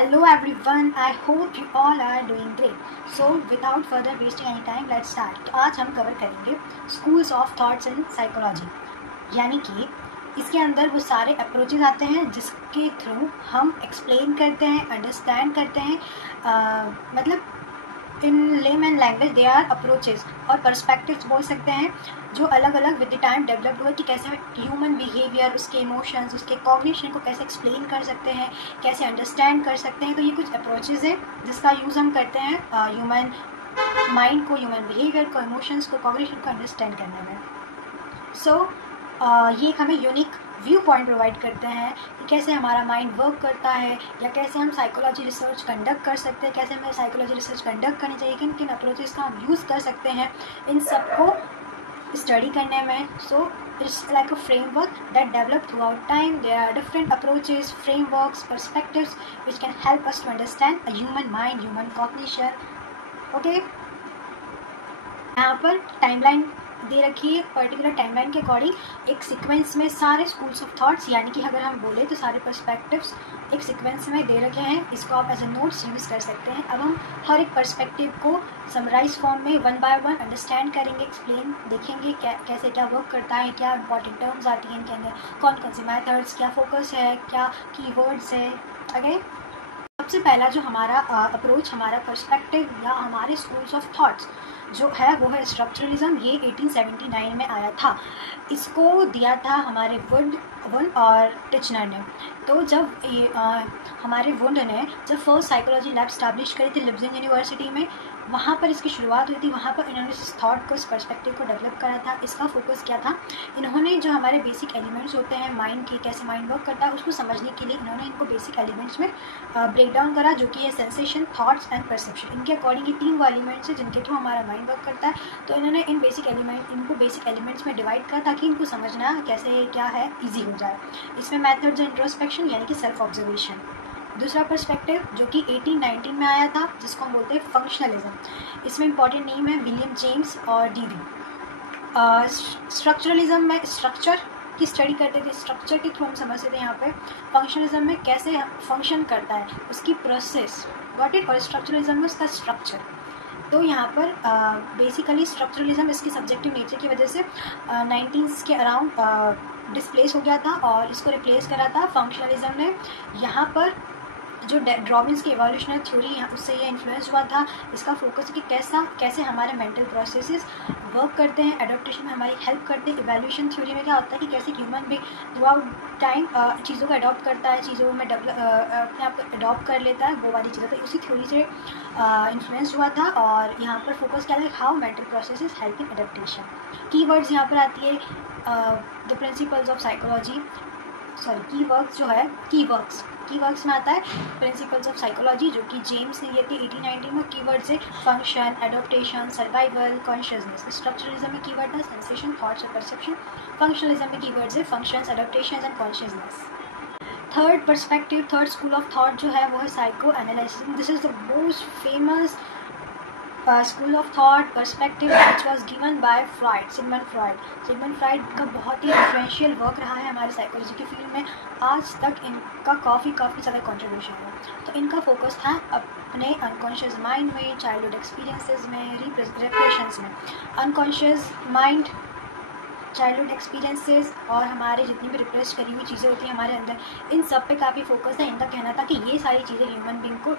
Hello everyone, I hope you all are doing great. So without further wasting any time, let's start. तो आज हम cover करेंगे schools of thoughts in psychology, यानी कि इसके अंदर वो सारे अप्रोचेज आते हैं जिसके थ्रू हम एक्सप्लेन करते हैं, अंडरस्टैंड करते हैं, मतलब in layman language they are approaches और पर्सपेक्टिव्स बोल सकते हैं जो अलग अलग विद द टाइम डेवलप हुए कि कैसे ह्यूमन बिहेवियर, उसके इमोशंस, उसके कॉग्निशन को कैसे एक्सप्लेन कर सकते हैं, कैसे अंडरस्टैंड कर सकते हैं। तो ये कुछ अप्रोचेज हैं जिसका यूज़ हम करते हैं ह्यूमन माइंड को, ह्यूमन बिहेवियर को, इमोशंस को, कॉग्निशन को अंडरस्टैंड करने में। सो ये एक हमें यूनिक व्यू पॉइंट प्रोवाइड करते हैं कि कैसे हमारा माइंड वर्क करता है या कैसे हम साइकोलॉजी रिसर्च कंडक्ट कर सकते हैं, कैसे हमें साइकोलॉजी रिसर्च कंडक्ट करनी चाहिए, किन किन अप्रोचेस का हम यूज़ कर सकते हैं इन सबको स्टडी करने में। So it's like a framework that develop throughout time. There are different approaches, frameworks, perspectives which can help us to understand a human mind, human cognition. Okay, यहाँ पर टाइमलाइन दे रखी है। पर्टिकुलर टाइमलाइन के according एक sequence में सारे schools of thoughts, यानी कि अगर हम बोले तो सारे पर्सपेक्टिव्स एक सीक्वेंस में दे रखे हैं। इसको आप एज ए नोट्स यूज़ कर सकते हैं। अब हम हर एक पर्सपेक्टिव को समराइज फॉर्म में वन बाय वन अंडरस्टैंड करेंगे, एक्सप्लेन देखेंगे कैसे क्या वर्क करता है, क्या इंपॉर्टेंट टर्म्स आती हैं इनके अंदर, कौन कौन सी मैथड्स, क्या फोकस है, क्या कीवर्ड्स है। अगेन सबसे पहला जो हमारा अप्रोच, हमारा पर्सपेक्टिव या हमारे स्कूल्स ऑफ थॉट्स जो है वो है स्ट्रक्चरलिज्म। ये 1879 में आया था। इसको दिया था हमारे वुंड और टिचनर ने। तो जब ये हमारे वुंड ने जब फर्स्ट साइकोलॉजी लैब स्टैब्लिश करी थी लिप्जिंग यूनिवर्सिटी में, वहाँ पर इसकी शुरुआत हुई थी। वहाँ पर इन्होंने इस थॉट को, इस पर्सपेक्टिव को डेवलप करा था। इसका फोकस क्या था, इन्होंने जो हमारे बेसिक एलिमेंट्स होते हैं माइंड के, कैसे माइंड वर्क करता है, उसको समझने के लिए इन्होंने इनको बेसिक एलिमेंट्स में ब्रेक डाउन करा, जो कि है सेंसेशन, थॉट्स एंड परसेप्शन। इनके अकॉर्डिंग ये 3 वो एलिमेंट्स हैं जिनके थ्रू हमारा माइंड वर्क करता है। तो इन्होंने इनको बेसिक एलिमेंट्स में डिवाइड करा ताकि इनको समझना कैसे क्या है ईजी हो जाए। इसमें मैथड्स इंट्रोस्पेक्शन यानी कि सेल्फ ऑब्जर्वेशन। दूसरा पर्सपेक्टिव जो कि 1819 में आया था, जिसको हम बोलते हैं फंक्शनलिज्म। इसमें इंपॉर्टेंट नेम है विलियम जेम्स और डीवी। स्ट्रक्चरलिज्म में स्ट्रक्चर की स्टडी करते थे, स्ट्रक्चर के थ्रू हम समझते थे यहाँ पे। फंक्शनलिज्म में कैसे फंक्शन करता है, उसकी प्रोसेस, गॉट इट। और स्ट्रक्चरलिज्म में उसका स्ट्रक्चर। तो यहाँ पर बेसिकली स्ट्रक्चरलिज्म इसकी सब्जेक्टिव नेचर की वजह से 19s के अराउंड डिस्प्लेस हो गया था और इसको रिप्लेस करा था फंक्शनलिज्म ने। यहाँ पर जो ड्रॉबिन्स की एवोल्यूशनरी थ्योरी उससे ये इन्फ्लुएंस हुआ था। इसका फोकस है कि कैसे हमारे मेंटल प्रोसेसेस वर्क करते हैं, एडोप्टेशन में हमारी हेल्प करते हैं। इवोल्यूशन थ्योरी में क्या होता है कि कैसे ह्यूमन भी थ्रू आउट टाइम चीज़ों को अडॉप्ट करता है, चीज़ों में अपने आप को अडॉप्ट कर लेता है, वो वाली चीज़ें। तो उसी थ्योरी से इन्फ्लुएंस हुआ था। और यहाँ पर फोकस क्या है, how mental processes help in adoption. Keywords यहाँ पर आती है the principles of psychology, keywords जो है, कीवर्ड्स में आता है प्रिंसिपल्स ऑफ साइकोलॉजी, जो कि जेम्स ने ये थी 1890 में। कीवर्ड्स है function, adoption, survival, consciousness. Structuralism में कीवर्ड था सेंसेशन, थॉट्स और परसेप्शन। फंक्शनलिज्म में कीवर्ड्स है functions, adoption and consciousness. Third perspective, third school of thought जो है वो है psycho analysis. This is the most famous school of thought perspective which was given by Sigmund Freud का बहुत ही influential work रहा है हमारे साइकोलॉजी की फील्ड में। आज तक इनका काफ़ी ज़्यादा कॉन्ट्रीब्यूशन है। तो इनका फोकस था अपने अनकॉन्शियस माइंड में, चाइल्डहुड एक्सपीरियंसेस में, रिप्रेशंस में। अनकॉन्शियस माइंड, चाइल्डहुड एक्सपीरियंसेस और हमारे जितनी भी रिप्रेस करी हुई चीज़ें होती हैं हमारे अंदर, इन सब पे काफ़ी फोकस है। इनका कहना था कि ये सारी चीज़ें ह्यूमन बींग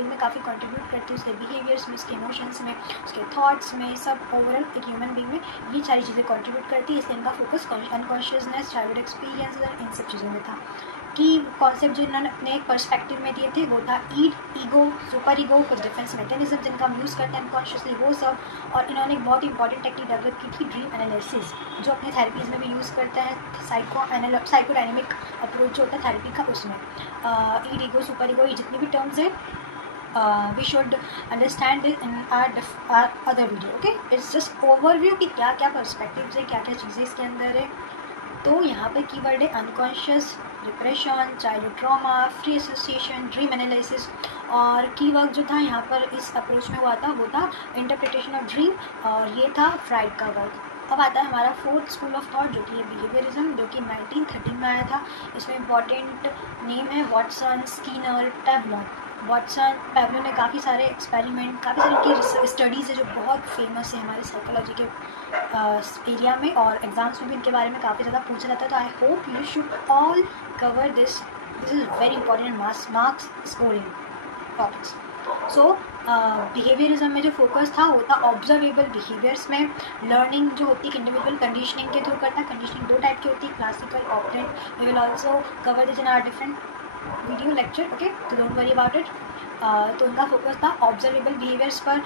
में काफ़ी कंट्रीब्यूट करती है, उसके बिहेवियर्स में, उसके इमोशंस में, उसके थॉट्स में, सब ओवरऑल एक ह्यूमन बींग में ये सारी चीज़ें कंट्रीब्यूट करती है। इसलिए इनका फोकस अनकॉन्शियसनेस, चाइल्डहुड एक्सपीरियंस और इन सब चीज़ों में था। की कॉन्सेप्ट जो इन्होंने अपने एक पर्सपेक्टिव में दिए थे वो था ईगो, सुपर ईगो, कुछ डिफेंस मैकेनिज्म जिनका हम यूज़ करते हैं अनकॉन्शियसली, वो सब। और इन्होंने एक बहुत इंपॉर्टेंट टेक्निक डेवलप की थी ड्रीम एनालिसिस, जो अपने थेरेपीज़ में भी यूज़ करते हैं। साइकोडायनेमिक अप्रोच जो होता है थेरेपी का, उसमें ईगो, सुपर ईगो, ये जितनी भी टर्म्स हैं we should understand it in our other video. Okay, it's just overview कि क्या क्या पर्सपेक्टिव्स है, क्या क्या चीज़ें इसके अंदर है। तो यहाँ पे कीवर्ड है unconscious, depression, childhood trauma, free association, dream analysis. और की वर्क जो था यहाँ पर इस अप्रोच में हुआ था वो था इंटरप्रिटेशन ऑफ ड्रीम, और ये था फ्राइड का वर्क। अब आता है हमारा फोर्थ स्कूल ऑफ थॉट जो कि है बिहेवियरिज्म, जो कि 1913 में आया था। इसमें इंपॉर्टेंट नेम है वॉटसन, स्कीनर, पैवलोन। वॉटसन, पैवलोन ने काफ़ी सारे एक्सपेरिमेंट, काफ़ी सारी की स्टडीज़ है जो बहुत फेमस है हमारे साइकोलॉजी के एरिया में, और एग्जाम्स में भी इनके बारे में काफ़ी ज़्यादा पूछा जाता है। तो I hope you should all cover this is very important marks scoring topics. So behaviourism में जो फोकस था वो था ऑब्जर्वेबल बिहेवियर्स में। लर्निंग जो होती है इंडिविजुअल कंडीशनिंग के थ्रू करता है। कंडीशनिंग दो टाइप की होती है, classical, operant. We will also cover this in our different video lecture, okay, तो डोंट वरी अबाउट इट। तो उनका फोकस था ऑब्जर्वेबल बिहेवियर्स पर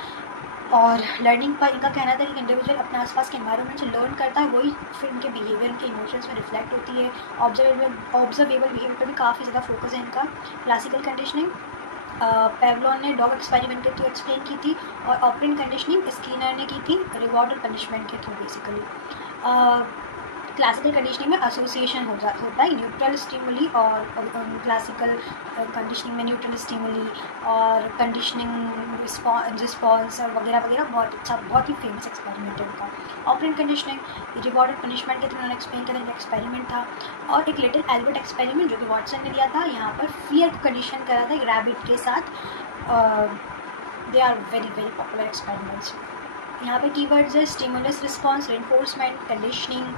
और लर्निंग पर। इनका कहना था कि इंडिविजुअल अपने आसपास के एनवायरनमेंट से लर्न करता है, वही फिर उनके बिहेवियर, उनके इमोशंस में रिफ्लेक्ट होती है। ऑब्जर्वेबल बिहेवियर पर भी काफ़ी ज़्यादा फोकस है इनका। क्लासिकल कंडीशनिंग पैवलोन ने डॉग एक्सपेरिमेंट के थ्रू एक्सप्लेन की थी, और ऑपरेंट कंडीशनिंग स्कीनर ने की थी रिवॉर्ड और पनिशमेंट के थ्रू बेसिकली। क्लासिकल कंडीशनिंग में एसोसिएशन होता है न्यूट्रल स्टिमुली, और क्लासिकल कंडीशनिंग में न्यूट्रल स्टिमुली और कंडीशनिंग रिस्पॉन्स और वगैरह वगैरह। बहुत अच्छा, बहुत ही फेमस एक्सपेरिमेंट है उनका। ऑपरेंट कंडीशनिंग रिवॉर्ड और पनिशमेंट के थ्रू उन्होंने एक्सप्लेन किया था, एक्सपेरिमेंट था। और एक लिटिल एल्बर्ट एक्सपेरिमेंट जो कि वॉटसन ने लिया था, यहाँ पर फियर को कंडीशन करा था एक रैबिट के साथ। They are very very popular experiments. यहाँ पर कीवर्ड्स है स्टिमुलस रिस्पॉन्स, रेनफोर्समेंट, कंडीशनिंग।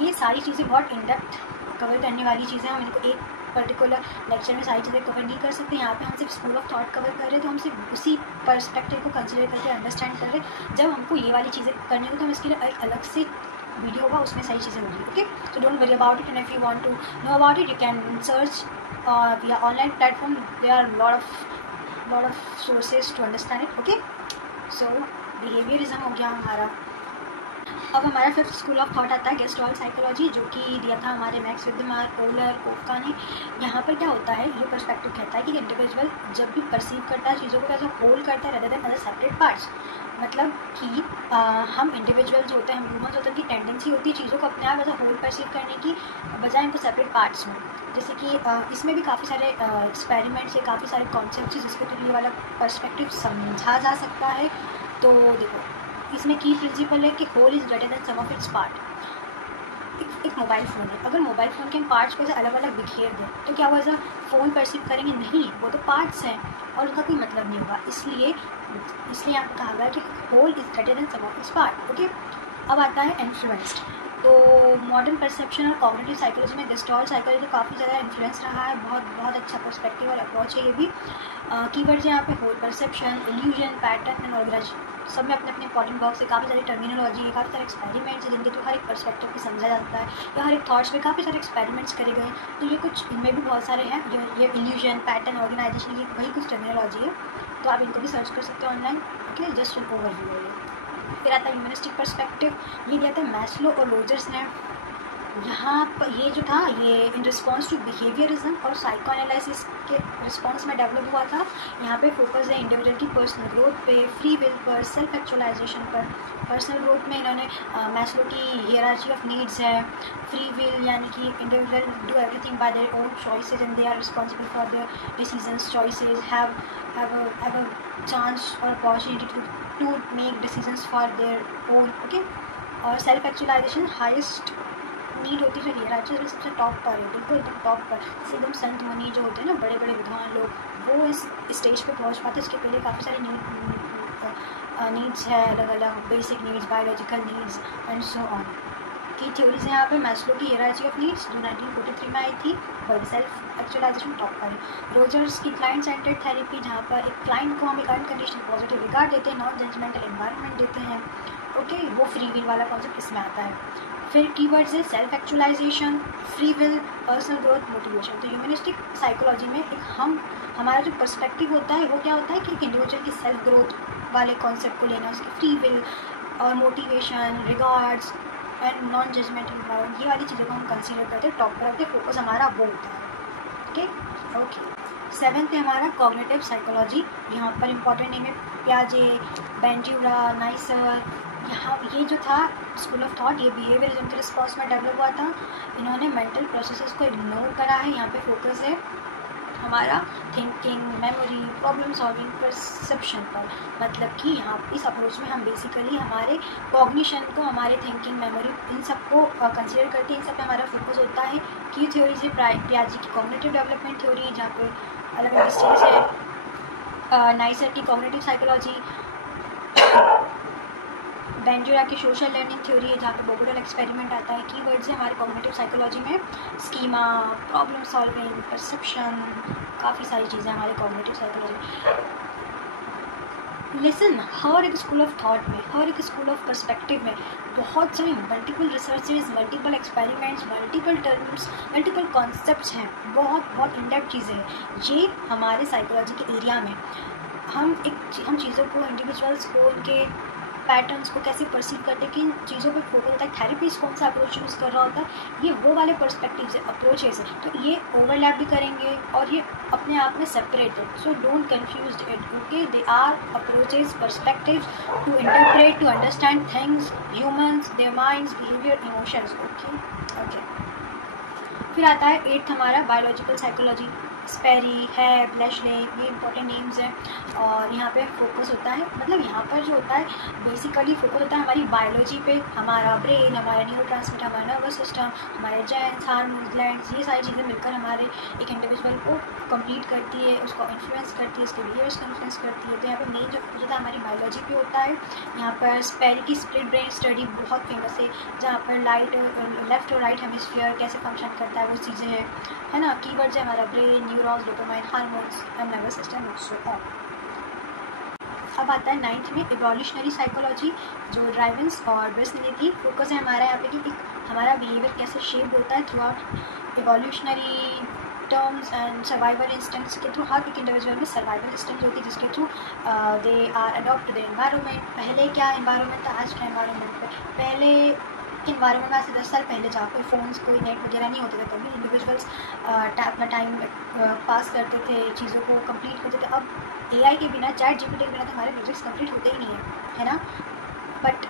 ये सारी चीज़ें बहुत इन डेप्थ कवर करने वाली चीज़ें हैं। हम इनको एक पर्टिकुलर लेक्चर में सारी चीज़ें कवर नहीं कर सकते। यहाँ पे हम सिर्फ स्कूल ऑफ थॉट कवर कर रहे हैं, तो हम सिर्फ उसी पर्सपेक्टिव को कंसिडर करके अंडरस्टैंड कर रहे हैं। जब हमको ये वाली चीज़ें करनी हो तो हम इसके लिए एक अलग से वीडियो होगा, उसमें सारी चीज़ें होगी, okay. So don't worry about it, and if you want to know about it you can search via online platform. There are lot of sources to understand it, okay. So behaviorism हो गया हमारा। अब हमारा fifth school of thought आता है Gestalt psychology, जो कि दिया था हमारे मैक्स विद्यमार, कोलर, कोफ्का ने। यहाँ पर क्या होता है, ये पर्सपेक्टिव कहता है कि इंडिविजुअल जब भी परसीव करता है चीज़ों को एज अ होल करता है, rather than as a separate parts. मतलब कि हम इंडिविजुअल जो होते हैं, हम ह्यूमन्स होते हैं, उनकी टेंडेंसी होती है चीज़ों को अपने आप एज अ होल परसीव करने की, बजाय इनको सेपरेट पार्ट्स में। जैसे कि इसमें भी काफ़ी सारे एक्सपेरिमेंट्स है, काफ़ी सारे कॉन्सेप्ट्स हैं जिसके थ्रू ये वाला पर्सपेक्टिव समझा जा सकता है। तो देखो, इसमें की प्रिंसिपल है कि whole is greater than sum of its part. एक मोबाइल फ़ोन है, अगर मोबाइल फ़ोन के हम पार्ट्स को अलग अलग बिखेर दें तो क्या वो एज अ फ़ोन परसीव करेंगे? नहीं, वो तो पार्ट्स हैं और उनका कोई मतलब नहीं होगा। इसलिए यहाँ पर कहा गया कि whole is greater than sum of its part, okay. अब आता है इन्फ्लुएंस्ड। तो मॉडर्न परसेप्शन और कॉग्निटिव साइकोलॉजी में गेस्टॉल साइकोलॉजी का काफ़ी ज़्यादा इन्फ्लुएंस रहा है। बहुत अच्छा पर्सपेक्टिव और अप्रोच है ये भी। कीवर्ड्स यहाँ पे whole perception, illusion, pattern and organisation, सब में अपने अपने इंपॉर्टेंट बॉक्स है। काफ़ी सारी टर्मिनोलॉजी है, काफ़ी सारे एक्सपेरिमेंट्स हैं जिनके थ्रू हर एक पर्सपेक्टिव को समझा जाता है, या हर एक थॉट्स में काफ़ी सारे एक्सपेरिमेंट्स करे गए। तो ये कुछ इनमें भी बहुत सारे हैं, जो ये इल्यूजन, पैटर्न, ऑर्गेनाइजेशन, ये वही कुछ टर्मिनोलॉजी है, तो आप इनको भी सर्च कर सकते हो online, okay. Just an overview है। फिर आता है ह्यूमनिस्टिक पर्सपेक्टिव, ये दिया था मैस्लो और रोजर्स ने। यहाँ पर ये जो था, ये इन रिस्पॉन्स टू बिहेवियरिज्म और साइको एनालिसिस के रिस्पॉन्स में डेवलप हुआ था। यहाँ पे फोकस है इंडिविजुअल की पर्सनल ग्रोथ पे, फ्री विल पर, सेल्फ एक्चुअलाइजेशन पर। पर्सनल ग्रोथ में इन्होंने मैस्लो की हियरार्ची ऑफ नीड्स है। फ्री विल यानी कि individual do everything by their own choices and they are responsible for their decisions, choices, have a chance और opportunity to make decisions for their own, okay. और self actualisation highest need होती है, जो हियरार्ची में सबसे top पर है, बिल्कुल एकदम टॉप पर। जैसे एकदम संत मुनि जो होते हैं ना, बड़े बड़े विद्वान लोग, वो इस स्टेज पे पहुंच पाते हैं। उसके पहले काफ़ी सारी नीड्स है, अलग अलग basic needs, biological needs and so on की थ्योरीज हैं यहाँ पे। मैस्लो की हियरार्ची ऑफ नीड्स जो 1943 में आई थी, और सेल्फ एक्चुअलाइजेशन टॉप पर है। रोजर्स की क्लाइंट सेंटर्ड थेरेपी, जहाँ पर एक क्लाइंट को हम एक अनकंडीशनल पॉजिटिव रिगार्ड देते हैं, नॉन जजमेंटल एनवायरनमेंट देते हैं, ओके। वो फ्री विल वाला कॉन्सेप्ट इसमें आता है। फिर कीवर्ड्स है self actualisation, free will, personal growth, motivation. तो ह्यूमनिस्टिक साइकोलॉजी में एक हमारा जो पर्सपेक्टिव होता है वो क्या होता है कि एक इंडिविजुअल की सेल्फ ग्रोथ वाले कॉन्सेप्ट को लेना, उसकी फ्री विल और motivation, regards and non judgemental environment, ये वाली चीज़ों को हम कंसीडर करते हैं, टॉप पर रखते हैं, फोकस हमारा वो होता है, ओके। सेवेंथ है हमारा कॉग्निटिव साइकोलॉजी। यहाँ पर इंपॉर्टेंट नेम है पियाजे, बेंड्यूरा, नाइसर। यहाँ ये जो था स्कूल ऑफ थॉट, ये बिहेवियरिज्म के रिस्पॉन्स में डेवलप हुआ था। इन्होंने मेंटल प्रोसेसेस को इग्नोर करा है। यहाँ पे फोकस है हमारा thinking, memory, problem solving, perception पर। मतलब कि यहाँ इस अप्रोच में हम बेसिकली हमारे कॉग्निशन को, हमारे थिंकिंग, मेमोरी, इन सबको कंसिडर करते हैं, इन सब पे हमारा फोकस होता है। की थ्योरीज है पियाजे की कॉग्निटिव डेवलपमेंट थ्योरी, जहाँ पे अलग अलग स्टेज है। नाइसर की कॉग्निटिव साइकोलॉजी, बेंजुरा की सोशल लर्निंग थ्योरी है, जहाँ पे बोगोडल एक्सपेरिमेंट आता है। कीवर्ड्स है हमारे कॉग्निटिव साइकोलॉजी में स्कीमा, प्रॉब्लम सॉल्विंग, परसेप्शन, काफ़ी सारी चीज़ें हमारे कॉग्निटिव साइकोलॉजी में। लिसन, हर एक स्कूल ऑफ थॉट में, हर एक स्कूल ऑफ पर्सपेक्टिव में बहुत सारी multiple researches, multiple experiments, multiple terms, multiple concepts हैं, बहुत इन डेप्थ चीज़ें हैं। ये हमारे साइकोलॉजी के एरिया में हम चीज़ों को, इंडिविजुअल्स को, उनके पैटर्न्स को कैसे परसीव करते हैं, किन चीज़ों पे फोकस होता है, थेरेपिस्ट कौन सा अप्रोच यूज़ कर रहा होता है, ये वो वाले पर्सपेक्टिव से, अप्रोचेस है। तो ये ओवरलैप भी करेंगे और ये अपने आप में सेपरेट है। So don't confuse it, okay. They are approaches, perspectives to interpret, to understand things, humans, their minds, behaviour, emotions, okay. फिर आता है 8th हमारा बायोलॉजिकल साइकोलॉजी। स्पेरी है, ब्लेशले, ये इंपॉर्टेंट नेम्स हैं। और यहाँ पे फोकस होता है, मतलब यहाँ पर जो होता है बेसिकली फोकस होता है हमारी बायोलॉजी पे, हमारा ब्रेन, हमारा न्यूरोट्रांसमीटर, हमारा नर्वस सिस्टम, हमारे जेन्स, हार्मोन्स, ग्लैंड्स, ये सारी चीज़ें मिलकर हमारे एक इंडिविजुअल को कंप्लीट करती है, उसको इन्फ्लुएंस करती है, उसके बिहेवियर्स को इन्फ्लुएंस करती है। तो यहाँ पर मेन जो फोकस होता है हमारी बायोलॉजी पे होता है। यहाँ पर स्पेरी की स्प्लिट ब्रेन स्टडी बहुत फेमस है, जहाँ पर लेफ्ट और राइट हेमिस्फीयर कैसे फंक्शन करता है वो चीज़ें हैं, है ना। कीवर्ड्स है हमारा brain, neurons, dopamine, hormones and nervous system and so on. अब आता है 9th में इवोल्यूशनरी साइकोलॉजी, जो ड्राइवेंस और ब्रेस्ले ने थी। फोकस है हमारा यहाँ पे कि हमारा बिहेवियर कैसे शेप होता है throughout evolutionary terms and survival instincts के थ्रू। हर एक इंडिविजुअल में सर्वाइवल इंस्टिंक्ट होती है जिसके through they are adopt to the environment. पहले क्या एनवायरनमेंट था, आज का एनवायरनमेंट पे। पहले इन्वायरमेंट में आज से 10 साल पहले जहाँ कोई फ़ोन्स, कोई नेट वगैरह नहीं होते थे, तभी इंडिविजुअल्स अपना टाइम पास करते थे, चीज़ों को कंप्लीट करते थे। अब AI के बिना, चैट GPT के बिना तो हमारे प्रोजेक्ट्स कंप्लीट होते ही नहीं है ना। बट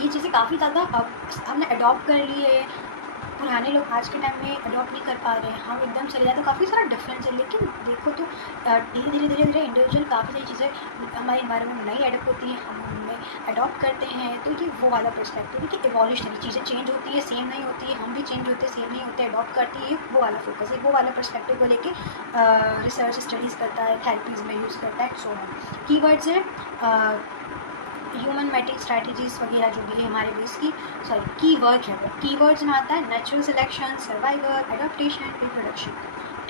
ये चीज़ें काफ़ी ज़्यादा अब हमने अडॉप्ट कर ली है। पुराने लोग आज के टाइम में अडॉप्ट नहीं कर पा रहे हैं, हम एकदम चले जाए तो काफ़ी सारा डिफरेंस है। लेकिन देखो तो धीरे धीरे इंडिविजुअल काफ़ी सारी चीज़ें हमारे इन्वायरमेंट में नहीं एडप्ट होती हैं, हम उनमें अडॉप्ट करते हैं। तो ये वो वाला पर्सपेक्टिव है कि इवोल्यूशनरी चीज़ें चेंज होती है, सेम नहीं होती है, हम भी चेंज होते हैं, सेम नहीं होते, अडॉप्ट करती है। वो वाला फोकस है, वो वाला पर्सपेक्टिव को लेके रिसर्च स्टडीज़ करता है, थेरेपीज़ में यूज़ करता है, सो ऑन। कीवर्ड्स है ह्यूमन मैटिंग स्ट्रैटेजीज वगैरह जो भी है हमारे बेस की, कीवर्ड है। कीवर्ड्स में आता है natural selection, survival, adaptation, reproduction.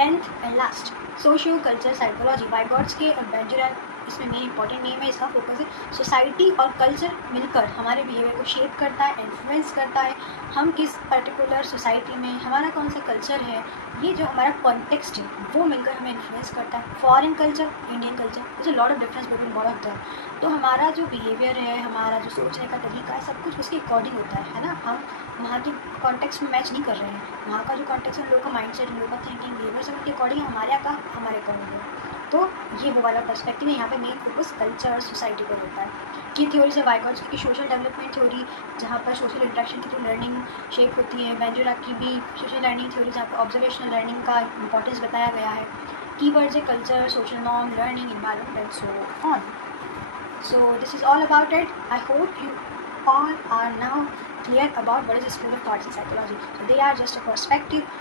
10th and last socio culture psychology, Vygotsky के और बेंजुरा, इसमें मेन इंपॉर्टेंट नेम है, इसका फोकस है सोसाइटी और कल्चर मिलकर हमारे बिहेवियर को शेप करता है, इन्फ्लुएंस करता है। हम किस पर्टिकुलर सोसाइटी में, हमारा कौन सा कल्चर है, ये जो हमारा कॉन्टेक्स्ट है वो मिलकर हमें इन्फ्लुएंस करता है। Foreign culture, Indian culture, is a lot of difference between both of them. तो हमारा जो बिहेवियर है, हमारा जो सोचने का तरीका है, सब कुछ उसके अकॉर्डिंग होता है ना। हम वहाँ के कॉन्टेक्स्ट में मैच नहीं कर रहे हैं, वहाँ का जो कॉन्टेक्स्ट है, उन लोगों का माइंड सेट, उन लोगों का थिंकिंग, बिहेवियर सब उनके अकॉर्डिंग, हमारे यहाँ का हमारे अकॉर्डिंग है। तो ये वो वाला पर्सपेक्टिव है। यहाँ पे मेन फोकस कल्चर और सोसाइटी पर होता है। की थ्योरी से वाइगॉट्स की सोशल डेवलपमेंट थ्योरी, जहाँ पर सोशल इंटरेक्शन के थ्रू लर्निंग शेप होती है। बेंजुरा की भी सोशल लर्निंग थ्योरी, जहाँ पर ऑब्जर्वेशनल लर्निंग का इंपॉर्टेंस बताया गया है। कीवर्ड्स है culture, social norm, learning, environment, so on. So this is all about it. I hope you all are now clear about what is the school of thoughts in psychology. So they are just a perspective,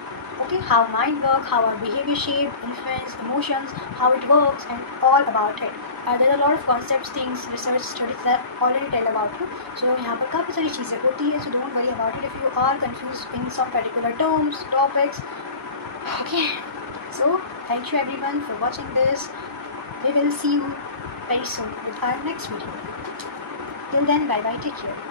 okay, how mind work, how our behavior shape, influence, emotions, how it works, and all about it. There are a lot of concepts, things, research studies that already tell about you. So यहाँ पर काफ़ी सारी चीज़ें होती है, so don't worry about it if you are confused in some particular terms, topics. Okay, so thank you everyone for watching this. We will see you very soon with our next video. Till then, bye bye, take care.